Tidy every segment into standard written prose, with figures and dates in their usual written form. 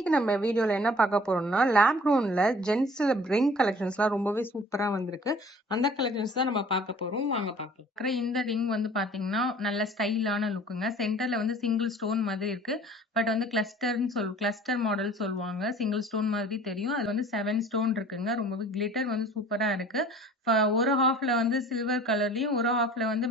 இன்னைக்கு நம்ம வீடியோல என்ன பார்க்க போறோம்னா லேப் க்ரௌன்ல ஜென்ஸ்ல ரிங் கலெக்ஷன்ஸ்லாம் ரொம்பவே சூப்பரா வந்திருக்கு. அந்த கலெக்ஷன்ஸ் தான் நம்ம பார்க்க போறோம். வாங்க பார்க்கலாம். இந்த ரிங் வந்து பாத்தீங்கன்னா நல்ல ஸ்டைலான லுக்குங்க. சென்டர்ல வந்து சிங்கிள் ஸ்டோன் மாதிரி இருக்கு. பட் வந்து கிளஸ்டர் மாடல் சொல்லுவாங்க. சிங்கிள் ஸ்டோன் மாதிரி தெரியும். அது வந்து 7 ஸ்டோன் இருக்குங்க. ரொம்பவே கிளிட்டர் வந்து சூப்பரா இருக்கு. ஒரு ஹாஃப்ல வந்து சில்வர் கலர்லயும் ஒரு ஹாஃப்ல வந்து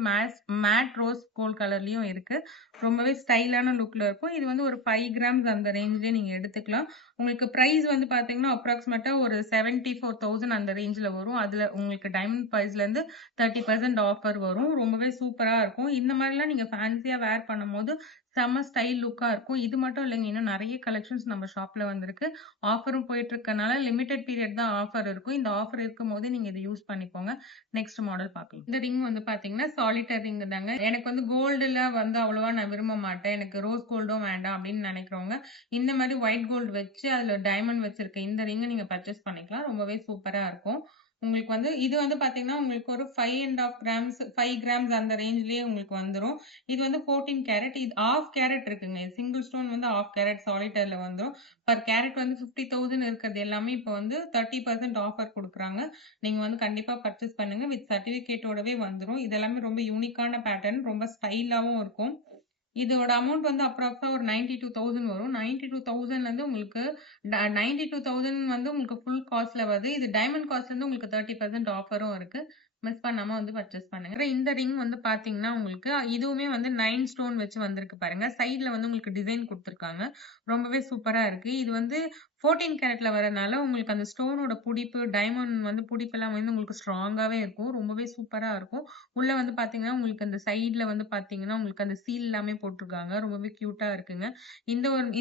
மேட் ரோஸ் கோல்ட் கலர்லயும் இருக்கு. ரொம்பவே ஸ்டைலான லுக்ல இருக்கும். இது வந்து ஒரு 5 கிராம்ஸ் அந்த ரேஞ்ச்லயே நீங்க எடுத்துக்கலாம். உங்களுக்கு பிரைஸ் வந்து பாத்தீங்கன்னா அப்ராக்சிமேட்டா ஒரு 74,000 அந்த ரேஞ்ச்ல வரும். அதுல உங்களுக்கு டைமண்ட் பிரைஸ்ல இருந்து 30% ஆஃபர் வரும். ரொம்பவே சூப்பரா இருக்கும். இந்த மாதிரிலாம் நீங்க ஃபேன்சியா வேர் பண்ணும்போது செம்ம ஸ்டைல் லுக்கா இருக்கும். இது மட்டும் இல்லைங்க. இன்னும் நிறைய கலெக்ஷன்ஸ் நம்ம ஷாப்ல வந்திருக்கு. ஆஃபரும் போயிட்டு இருக்கனால லிமிடெட் பீரியட் தான் ஆஃபர் இருக்கும். இந்த ஆஃபர் இருக்கும்போது நீங்க இதை யூஸ் பண்ணிக்கோங்க. நெக்ஸ்ட் மாடல் பார்க்கலாம். இந்த ரிங் வந்து பாத்தீங்கன்னா சாலிட்டர் ரிங் தாங்க. எனக்கு வந்து கோல்டுல வந்து அவ்வளவா நான் விரும்ப மாட்டேன். எனக்கு ரோஸ் கோல்டும் வேண்டாம் அப்படின்னு நினைக்கிறவங்க இந்த மாதிரி ஒயிட் கோல்டு வச்சு அதுல டைமண்ட் வச்சிருக்க இந்த ரிங் நீங்க பர்ச்சேஸ் பண்ணிக்கலாம். ரொம்பவே சூப்பரா இருக்கும். உங்களுக்கு வந்து இது வந்து பாத்தீங்கன்னா உங்களுக்கு ஒரு 5.5 கிராம்ஸ் 5 கிராம்ஸ் அந்த ரேஞ்ச்லயே உங்களுக்கு வந்துரும். இது வந்து 14 கேரட். இது ஆஃப் கேரட் இருக்குங்க. சிங்கிள் ஸ்டோன் வந்து ஆஃப் கேரட் சாலிட்டர்ல வந்துரும். பர் கேரட் வந்து 50,000 இருக்கிறது எல்லாமே இப்போ வந்து 30% ஆஃபர் கொடுக்குறாங்க. நீங்க வந்து கண்டிப்பா பர்ச்சேஸ் பண்ணுங்க. வித் சர்டிபிகேட்டோடவே வந்துரும். இது எல்லாமே ரொம்ப யூனிக்கான பேட்டர்ன். ரொம்ப ஸ்டைலாவும் இருக்கும். இதோட அமௌண்ட் வந்து அப்ராக்ஸா ஒரு 92,000 வரும். 92,000ல இருந்து உங்களுக்கு 92,000 வந்து உங்களுக்கு ஃபுல் காஸ்ட்ல வருது. இது டைமண்ட் காஸ்ட்ல இருந்து உங்களுக்கு 30% ஆஃபரும் இருக்கு. மிஸ் பண்ணாம வந்து பர்ச்சேஸ் பண்ணுங்க. அப்புறம் இந்த ரிங் வந்து பாத்தீங்கன்னா உங்களுக்கு இதுவுமே வந்து 9 ஸ்டோன் வச்சு வந்திருக்கு பாருங்க. சைடுல வந்து உங்களுக்கு டிசைன் கொடுத்துருக்காங்க. ரொம்பவே சூப்பரா இருக்கு. இது வந்து 14 கேரட்ல வரனால உங்களுக்கு அந்த ஸ்டோனோட புடிப்பு, டைமண்ட் வந்து புடிப்பெல்லாம் வந்து உங்களுக்கு ஸ்ட்ராங்காவே இருக்கும். ரொம்பவே சூப்பரா இருக்கும். உள்ள வந்து பாத்தீங்கன்னா உங்களுக்கு அந்த சைடுல வந்து பாத்தீங்கன்னா உங்களுக்கு அந்த சீல் எல்லாமே போட்டிருக்காங்க. ரொம்பவே கியூட்டா இருக்குங்க.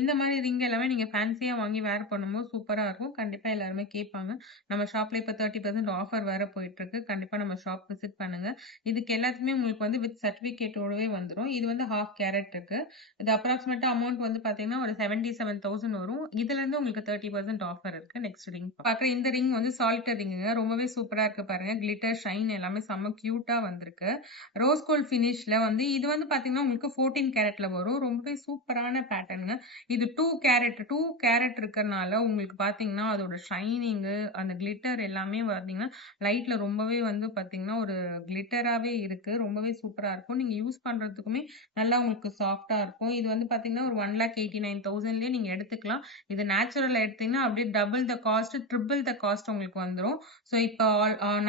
இந்த மாதிரி ரிங் எல்லாமே நீங்க ஃபேன்சியா வாங்கி வேர் பண்ணும்போது சூப்பரா இருக்கும். கண்டிப்பா எல்லாருமே கேட்பாங்க. நம்ம ஷாப்ல இப்ப 30% ஆஃபர் வேற போயிட்டு இருக்கு. கண்டிப்பா நம்ம ஷாப் விசிட் பண்ணுங்க. இதுக்கு எல்லாத்துக்குமே உங்களுக்கு வந்து வித் சர்டிபிகேட்டோடவே வந்துரும். இது வந்து ஹாஃப் கேரட் இருக்கு. இது அப்ராக்சிமேட்டா அமௌண்ட் வந்து பாத்தீங்கன்னா ஒரு 77,000 வரும். இதுல இருந்து உங்களுக்கு 30% ஆஃபர் இருக்கு. நெக்ஸ்ட் ரிங் பாக்குற இந்த ரிங் வந்து சாலிட்டர் ரிங்குங்க. ரொம்பவே சூப்பரா இருக்கு பாருங்க. கிளிட்டர் ஷைன் எல்லாமே செம்ம கியூட்டா வந்திருக்கு. ரோஸ் கோல்ட் ஃபினிஷ்ல வந்து இது வந்து பாத்தீங்கன்னா உங்களுக்கு 14 கேரட்ல வரும். ரொம்பவே சூப்பரான பேட்டர்னுங்க. இது 2 கேரட் இருக்கறனால உங்களுக்கு பாத்தீங்கன்னா அதோட ஷைனிங் அந்த கிளிட்டர் எல்லாமே பாத்தீங்கன்னா லைட்ல ரொம்பவே வந்து பாத்தீங்கன்னா ஒரு கிளிட்டராவே இருக்கு. ரொம்பவே சூப்பரா இருக்கும். நீங்க யூஸ் பண்றதுக்குமே நல்லா உங்களுக்கு சாஃப்ட்டா இருக்கும். இது வந்து பாத்தீங்கன்னா ஒரு 1,89,000லயே நீங்க எடுத்துக்கலாம். இது நேச்சுரல்ல எடுத்தீங்கன்னா அப்படியே double the cost, triple the cost உங்களுக்கு வந்துரும். ஸோ இப்போ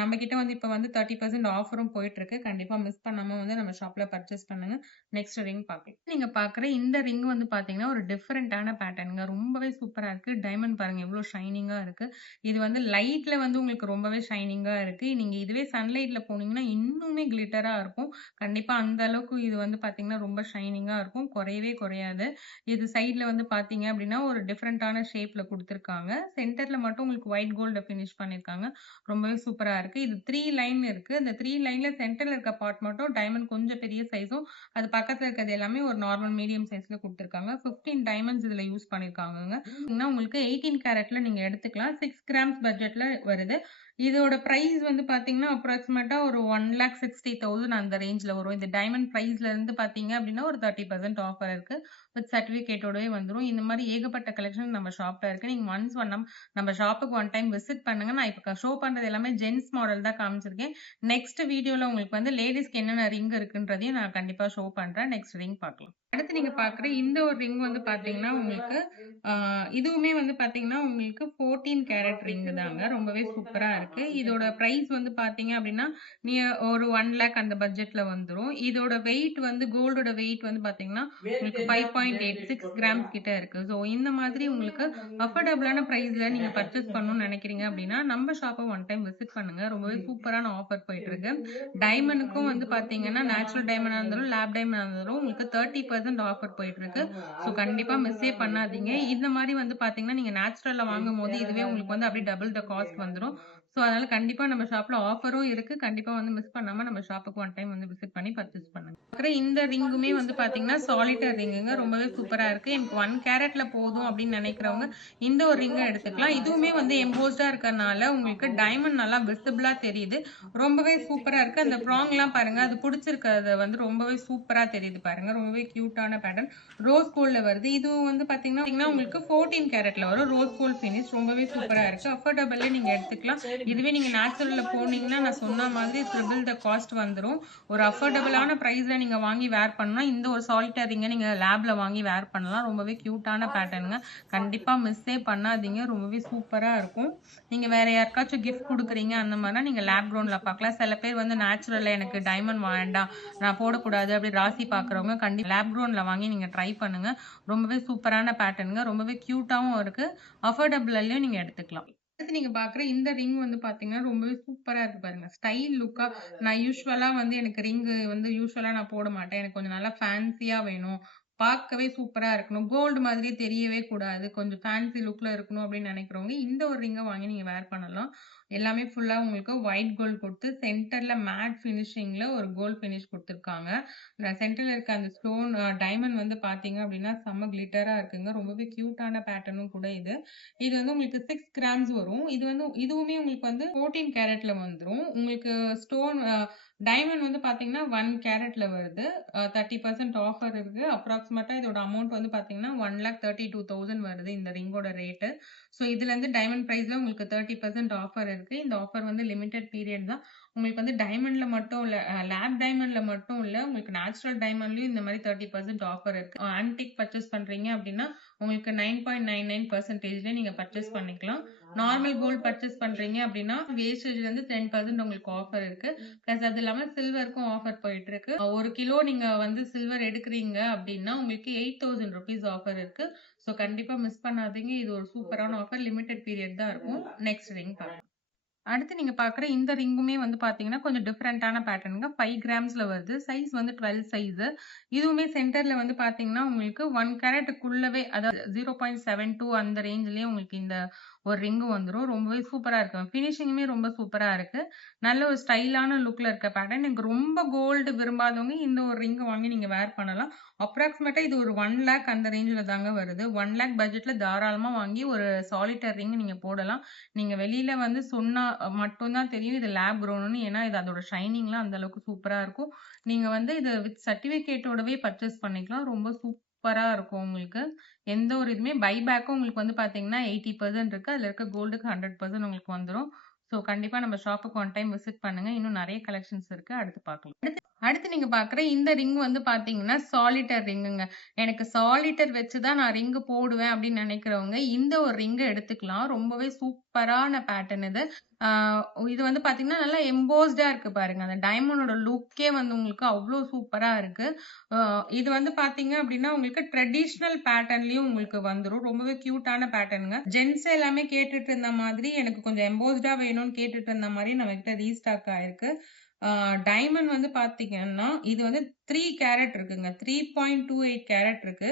நம்ம கிட்ட வந்து இப்போ வந்து 30% ஆஃபரும் போயிட்டு இருக்கு. கண்டிப்பா மிஸ் பண்ணாம வந்து நம்ம ஷாப்ல பர்ச்சேஸ் பண்ணுங்க. நெக்ஸ்ட் ரிங் பார்க்கலாம். நீங்க பாக்குற இந்த ரிங் வந்து பாத்தீங்கன்னா ஒரு டிஃபரெண்டான பேட்டர்னுங்க. ரொம்பவே சூப்பரா இருக்கு. டைமண்ட் பாருங்க எவ்வளவு ஷைனிங்கா இருக்கு. இது வந்து லைட்ல வந்து உங்களுக்கு ரொம்பவே ஷைனிங்கா இருக்கு. நீங்க இதுவே சன்லைட்ல போனீங்கன்னா இன்னுமே கிளிட்டரா இருக்கும். கண்டிப்பா அந்த அளவுக்கு இது வந்து பாத்தீங்கன்னா ரொம்ப ஷைனிங்கா இருக்கும். குறையவே குறையாது. இது சைடுல வந்து பாத்தீங்க அப்படின்னா ஒரு டிஃபரெண்டான ஷேப்ல கொடுத்திருக்காங்க. சென்டர்ல மட்டும் உங்களுக்கு ஒயிட் கோல்ட ஃபினிஷ் பண்ணிருக்காங்க. ரொம்பவே சூப்பரா இருக்கு. இது 3 லைன் இருக்கு. இந்த 3 லைன்ல சென்டர்ல இருக்க பார்ட் மட்டும் டைமண்ட் கொஞ்சம் பெரிய சைஸும் அது பக்கத்துல இருக்கிறது எல்லாமே ஒரு நார்மல் மீடியம் சைஸ்ல கொடுத்திருக்காங்க. 15 டைமண்ட்ஸ் இதுல யூஸ் பண்ணிருக்காங்க. உங்களுக்கு 18 கேரட்ல நீங்க எடுத்துக்கலாம். 6 கிராம்ஸ் பட்ஜெட்ல வருது. இதோட பிரைஸ் வந்து பாத்தீங்கன்னா அப்ராக்சிமேட்டா ஒரு 1,60,000 அந்த ரேஞ்ச்ல வரும். இந்த டைமண்ட் பிரைஸ்ல இருந்து பாத்தீங்க அப்படின்னா ஒரு 30% ஆஃபர் இருக்கு. வித் சர்டிபிகேட்டோடவே வந்துரும். இந்த மாதிரி ஏகப்பட்ட கலெக்ஷன் நம்ம ஷாப்ல இருக்கு. நீங்க ஒன்ஸ் நம்ம ஷாப்புக்கு ஒன் டைம் விசிட் பண்ணுங்க. நான் இப்ப ஷோ பண்றது எல்லாமே ஜென்ஸ் மாடல் தான் காமிச்சிருக்கேன். நெக்ஸ்ட் வீடியோல உங்களுக்கு வந்து லேடிஸ்க்கு என்னென்ன ரிங் இருக்குன்றதையும் நான் கண்டிப்பா ஷோ பண்றேன். நெக்ஸ்ட் ரிங் பார்க்கலாம். அடுத்து நீங்க பாக்குற இந்த ஒரு ரிங் வந்து பாத்தீங்கன்னா உங்களுக்கு இதுவுமே வந்து பாத்தீங்கன்னா உங்களுக்கு 14 கேரட் ரிங் தாங்க. ரொம்பவே சூப்பரா இருக்கு. இதோட பிரைஸ் வந்து பாத்தீங்க அப்படின்னா ஒரு 1 லேக் அந்த பட்ஜெட்ல வந்துரும். இதோட வெயிட் வந்து கோல்டோட வெயிட் வந்து பாத்தீங்கன்னா உங்களுக்கு 5.86 கிராம்ஸ் கிட்ட இருக்கு. ஸோ இந்த மாதிரி உங்களுக்கு அஃபோர்டபுளான பிரைஸ்ல நீங்க பர்ச்சேஸ் பண்ணணும்னு நினைக்கிறீங்க அப்படின்னா நம்ம ஷாப்பை ஒன் டைம் விசிட் பண்ணுங்க. ரொம்பவே சூப்பரான ஆஃபர் போயிட்டு இருக்கு. டைமண்டுக்கும் வந்து பாத்தீங்கன்னா நேச்சுரல் டைமண்டா இருந்தாலும் லேப் டைமண்டா இருந்தாலும் உங்களுக்கு 30% ஆஃபர் போயிட்டு இருக்கு. ஸோ கண்டிப்பா மிஸ்ஸே பண்ணாதீங்க. இந்த மாதிரி வந்து பாத்தீங்கன்னா நீங்க நேச்சுரல்ல வாங்கும் போது இதுவே உங்களுக்கு வந்து அப்படியே டபுள் த காஸ்ட் வந்துரும். ஸோ அதனால கண்டிப்பா நம்ம ஷாப்ல ஆஃபரும் இருக்கு. கண்டிப்பா வந்து மிஸ் பண்ணாம நம்ம ஷாப்புக்கு ஒன் டைம் வந்து விசிட் பண்ணி பர்ச்சேஸ் பண்ணுங்க. அப்புறம் இந்த ரிங்குமே வந்து பாத்தீங்கன்னா சாலிட்டர் ரிங்குங்க, ரொம்பவே சூப்பரா இருக்கு. எனக்கு 1 கேரட்ல போதும் அப்படின்னு நினைக்கிறவங்க இந்த ஒரு ரிங்கை எடுத்துக்கலாம். இதுவுமே வந்து எம்போஸ்டா இருக்கறனால உங்களுக்கு டைமண்ட் நல்லா விசிபிளா தெரியுது. ரொம்பவே சூப்பரா இருக்கு. அந்த ப்ராங் எல்லாம் பாருங்க, அது பிடிச்சிருக்கிறது வந்து ரொம்பவே சூப்பரா தெரியுது பாருங்க. ரொம்பவே கியூட்டான பேட்டர்ன், ரோஸ் கோல்ட்ல வருது. இதுவும் வந்து பாத்தீங்கன்னா உங்களுக்கு 14 கேரட்ல வரும். ரோஸ் கோல்ட் ஃபினிஷ், ரொம்பவே சூப்பரா இருக்கு. அஃபோர்டபுள்ல நீங்க எடுத்துக்கலாம். இதுவே நீங்க நேச்சுரல்ல போனீங்கன்னா நான் சொன்ன மாதிரி ட்ரிபிள் த காஸ்ட் வந்துரும். ஒரு அஃபோர்டபுளான பிரைஸ்ல நீங்க வாங்கி வேர் பண்ணா இந்த ஒரு சாலிட்டர் ரிங்க நீங்க லேப்ல வாங்கி வேர் பண்ணலாம். ரொம்பவே கியூட்டான பேட்டர்னுங்க. கண்டிப்பா மிஸ்ஸே பண்ணாதீங்க. ரொம்பவே சூப்பரா இருக்கும். நீங்க வேற யாருக்காச்சும் கிஃப்ட் கொடுக்குறீங்க அந்த மாதிரினா நீங்க லேப் க்ரௌண்ட்ல பார்க்கலாம். சில பேர் வந்து நேச்சுரல்ல எனக்கு டைமண்ட் வேண்டாம், நான் போடக்கூடாது அப்படி ராசி பாக்குறவங்க கண்டிப்பா லேப் க்ரௌண்ட்ல வாங்கி நீங்க ட்ரை பண்ணுங்க. ரொம்பவே சூப்பரான பேட்டர்னுங்க. ரொம்பவே கியூட்டாவும் இருக்கு. அஃபோர்டபுள்லயும் நீங்க எடுத்துக்கலாம். அடுத்து நீங்க பாக்குற இந்த ரிங் வந்து பாத்தீங்கன்னா ரொம்பவே சூப்பரா இருக்கு பாருங்க. ஸ்டைல் லுக்கா, நான் யூஸ்வலா வந்து எனக்கு ரிங் வந்து யூஸ்வலா நான் போட மாட்டேன். எனக்கு கொஞ்சம் நல்லா ஃபேன்சியா வேணும், பார்க்கவே சூப்பரா இருக்கணும், கோல்டு மாதிரி தெரியவே கூடாது, கொஞ்சம் ஃபேன்சி லுக்ல இருக்கணும் அப்படின்னு நினைக்கிறவங்க இந்த ஒரு ரிங்கை வாங்கி நீங்க வேர் பண்ணலாம். எல்லாமே ஃபுல்லா உங்களுக்கு ஒயிட் கோல்ட் கொடுத்து சென்டர்ல மேட் ஃபினிஷிங்ல ஒரு கோல்ட் ஃபினிஷ் கொடுத்துருக்காங்க. சென்டர்ல இருக்க அந்த ஸ்டோன் டைமண்ட் வந்து பாத்தீங்க அப்படின்னா செம்ம கிளிட்டரா இருக்குங்க. ரொம்பவே கியூட்டான பேட்டர்னும் கூட இது. இது வந்து உங்களுக்கு 6 கிராம்ஸ் வரும். இது வந்து இதுவுமே உங்களுக்கு வந்து 14 கேரட்ல வந்துரும். உங்களுக்கு ஸ்டோன் டைமண்ட் வந்து பாத்தீங்கன்னா 1 கேரட்ல வருது. 30% ஆஃபர் இருக்கு. அப்ராக்சிமேட்டா இதோட அமௌண்ட் வந்து பாத்தீங்கன்னா 1,32,000 வருது இந்த ரிங்கோட ரேட்டு. ஸோ இதுல இருந்து டைமண்ட் பிரைஸ்ல உங்களுக்கு 30% ஆஃபர் இருக்கு. இந்த ஆஃபர் வந்து லிமிடெட் பீரியட் தான். உங்களுக்கு வந்து டைமண்ட்ல மட்டும் இல்ல, லேப் டைமண்ட்ல மட்டும் இல்ல, உங்களுக்கு நேச்சுரல் டைமண்ட்லயும் இந்த மாதிரி 30% ஆஃபர் இருக்கு. ஆன்டிக் பர்ச்சேஸ் பண்றீங்க அப்படின்னா உங்களுக்கு 9.99% நீங்க பர்ச்சேஸ் பண்ணிக்கலாம். நார்மல் கோல்ட் பர்ச்சேஸ் பண்றீங்க அப்படின்னா வேஸ்டேஜ்ல இருந்து 10% உங்களுக்கு ஆஃபர் இருக்கு. பிளஸ் அது இல்லாம சில்வருக்கும் ஆஃபர் போயிட்டு இருக்கு. 1 கிலோ நீங்க வந்து சில்வர் எடுக்கிறீங்க அப்படின்னா உங்களுக்கு 8,000 rupees ஆஃபர் இருக்கு. ஸோ கண்டிப்பா மிஸ் பண்ணாதீங்க. இது ஒரு சூப்பரான ஆஃபர். லிமிடெட் பீரியட் தான் இருக்கும். நெக்ஸ்ட் ரிங் பார்க்கலாம். அடுத்து நீங்க பாக்குற இந்த ரிங்குமே வந்து பாத்தீங்கன்னா கொஞ்சம் டிஃப்ரெண்டான பேட்டர்னுங்க. 5 கிராம்ஸ்ல வருது. சைஸ் வந்து 12 சைஸ். இதுவுமே சென்டர்ல வந்து பாத்தீங்கன்னா உங்களுக்கு 1 கேரட்டுக்குள்ளவே, அதாவது 0.72 அந்த ரேஞ்சிலேயே உங்களுக்கு இந்த ஒரு ரிங்கு வந்துரும். ரொம்பவே சூப்பரா இருக்கு. ஃபினிஷிங்குமே ரொம்ப சூப்பரா இருக்கு. நல்ல ஒரு ஸ்டைலான லுக்ல இருக்க பேட்டர்ன். எனக்கு ரொம்ப கோல்டு விரும்பாதவங்க இந்த ஒரு ரிங்கு வாங்கி நீங்க வேர் பண்ணலாம். அப்ராக்சிமேட்டா இது ஒரு 1 லேக் அந்த ரேஞ்சில தாங்க வருது. 1 லேக் பட்ஜெட்ல தாராளமா வாங்கி ஒரு சாலிட்டர் ரிங் நீங்க போடலாம். நீங்க வெளியில வந்து சொன்னா மட்டும்தான் தெரியும் இது லேப் க்ரௌன்னு. ஏன்னா இது அதோட ஷைனிங்லாம் அந்த அளவுக்கு சூப்பரா இருக்கும். நீங்க வந்து இது வித் சர்டிபிகேட்டோடவே பர்ச்சேஸ் பண்ணிக்கலாம். ரொம்ப சூப்பரா இருக்கும் உங்களுக்கு. எந்த ஒரு இதுவுமே பைபேக்கும் உங்களுக்கு வந்து பாத்தீங்கன்னா 80% இருக்கு. அதுல இருக்க கோல்டுக்கு 100% உங்களுக்கு வந்துரும். ஸோ கண்டிப்பா நம்ம ஷாப்புக்கு ஒன் டைம் விசிட் பண்ணுங்க. இன்னும் நிறைய கலெக்ஷன்ஸ் இருக்கு. அடுத்து பார்க்கலாம். அடுத்து நீங்க பாக்குற இந்த ரிங் வந்து பாத்தீங்கன்னா சாலிட்டர் ரிங்குங்க. எனக்கு சாலிட்டர் வச்சுதான் நான் ரிங் போடுவேன் அப்படின்னு நினைக்கிறவங்க இந்த ஒரு ரிங்கை எடுத்துக்கலாம். ரொம்பவே சூப்பரான பேட்டர்ன் இது. இது வந்து பாத்தீங்கன்னா நல்லா எம்போஸ்டா இருக்கு பாருங்க. அந்த டைமண்டோட லுக்கே வந்து உங்களுக்கு அவ்வளவு சூப்பரா இருக்கு. இது வந்து பாத்தீங்க அப்படின்னா உங்களுக்கு ட்ரெடிஷ்னல் பேட்டர்ன்லயும் உங்களுக்கு வந்துரும். ரொம்பவே கியூட்டான பேட்டர்னுங்க. ஜென்ஸ் எல்லாமே கேட்டுட்டு இருந்த மாதிரி எனக்கு கொஞ்சம் எம்போஸ்டா வேணும்னு கேட்டுட்டு இருந்த மாதிரி நம்ம கிட்ட ரீஸ்டாக் ஆயிருக்கு. டைமண்ட் வந்து பாத்தீங்கன்னா இது வந்து 3 கேரட் இருக்குங்க. 3.28 கேரட் இருக்கு.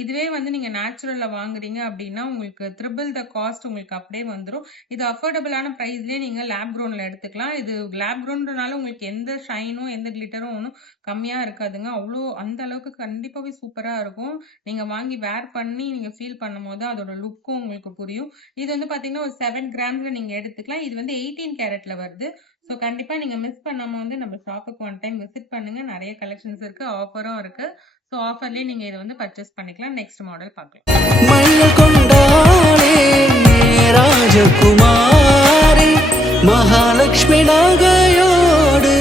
இதுவே வந்து நீங்க நேச்சுரல்ல வாங்குறீங்க அப்படின்னா உங்களுக்கு ட்ரிபிள் த காஸ்ட் உங்களுக்கு அப்படியே வந்துரும். இது அஃபோர்டபுளான பிரைஸ்லயே நீங்க லேப் க்ரௌண்ட்ல எடுத்துக்கலாம். இது லேப் க்ரௌண்ட்னால உங்களுக்கு எந்த ஷைனும் எந்த கிளிட்டரும் ஒன்றும் கம்மியா இருக்காதுங்க. அவ்வளோ அந்த அளவுக்கு கண்டிப்பாவே சூப்பரா இருக்கும். நீங்க வாங்கி வேர் பண்ணி நீங்க ஃபீல் பண்ணும் போது அதோட லுக்கும் உங்களுக்கு புரியும். இது வந்து பாத்தீங்கன்னா ஒரு 7 கிராம்ஸ்ல நீங்க எடுத்துக்கலாம். இது வந்து 18 கேரட்ல வருது. ஸோ கண்டிப்பா நீங்க மிஸ் பண்ணாம வந்து நம்ம ஷாப்புக்கு ஒன் டைம் விசிட் பண்ணுங்க. நிறைய கலெக்ஷன்ஸ் இருக்கு, ஆஃபரும் இருக்கு. ஸோ ஆஃபர்லயே நீங்க இதை வந்து பர்ச்சேஸ் பண்ணிக்கலாம். நெக்ஸ்ட் மாடல் பார்க்கலாம். ராஜகுமாரி மகாலட்சுமி நகையோடு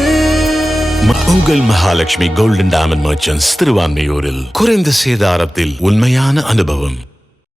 உங்கள் மகாலட்சுமி கோல்டன் டைமண்ட் மர்ச்சன்ட்ஸ் திருவான்மையூரில் குறைந்த சேதாரத்தில் உண்மையான அனுபவம்.